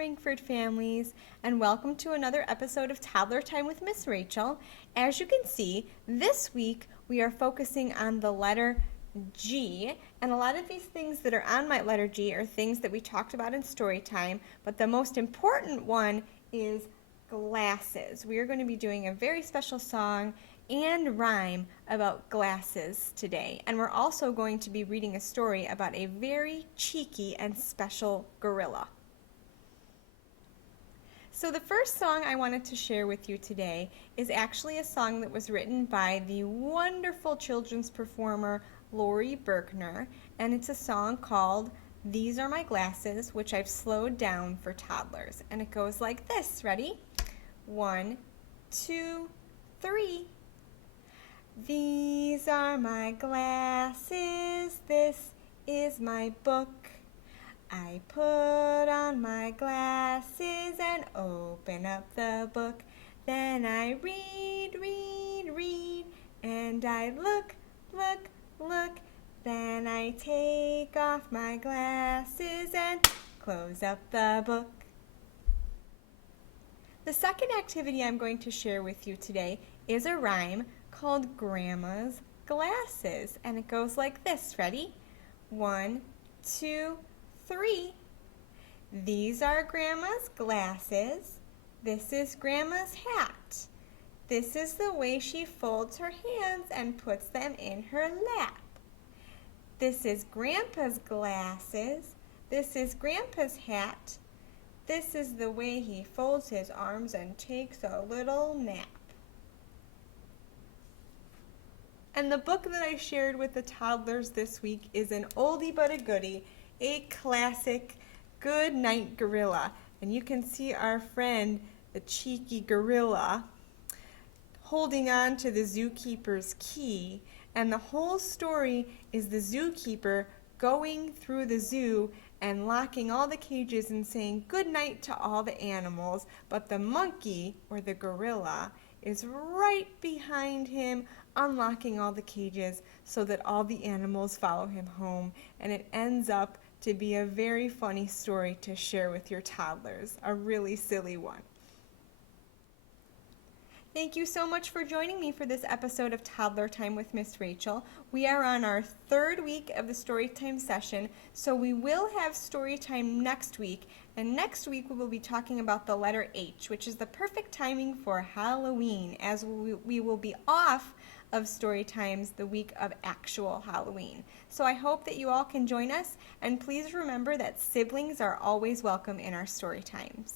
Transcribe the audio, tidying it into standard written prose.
Frankfurt families, and welcome to another episode of Toddler Time with Miss Rachel. As you can see, this week we are focusing on the letter G, and a lot of these things that are on my letter G are things that we talked about in story time, but the most important one is glasses. We are going to be doing a very special song and rhyme about glasses today, and we're also going to be reading a story about a very cheeky and special gorilla. So the first song I wanted to share with you today is actually a song that was written by the wonderful children's performer Laurie Berkner, and it's a song called These Are My Glasses, which I've slowed down for toddlers, and it goes like this. Ready? 1, 2, 3. These are my glasses, this is my book. I put on my glasses and open up the book. Then I read, read, read, and I look, look, look. Then I take off my glasses and close up the book. The second activity I'm going to share with you today is a rhyme called Grandma's Glasses, and it goes like this. Ready? 1, 2, 3. These are Grandma's glasses. This is Grandma's hat. This is the way she folds her hands and puts them in her lap. This is Grandpa's glasses. This is Grandpa's hat. This is the way he folds his arms and takes a little nap. And the book that I shared with the toddlers this week is an oldie but a goodie, a classic, Goodnight Gorilla. And you can see our friend, the cheeky gorilla, holding on to the zookeeper's key. And the whole story is the zookeeper going through the zoo and locking all the cages and saying good night to all the animals. But the monkey, or the gorilla, is right behind him, unlocking all the cages so that all the animals follow him home. And it ends up to be a very funny story to share with your toddlers, a really silly one. Thank you so much for joining me for this episode of Toddler Time with Miss Rachel. We are on our third week of the Storytime session, so we will have Storytime next week. And next week we will be talking about the letter H, which is the perfect timing for Halloween, as we will be off of Storytimes the week of actual Halloween. So I hope that you all can join us, and please remember that siblings are always welcome in our Storytimes.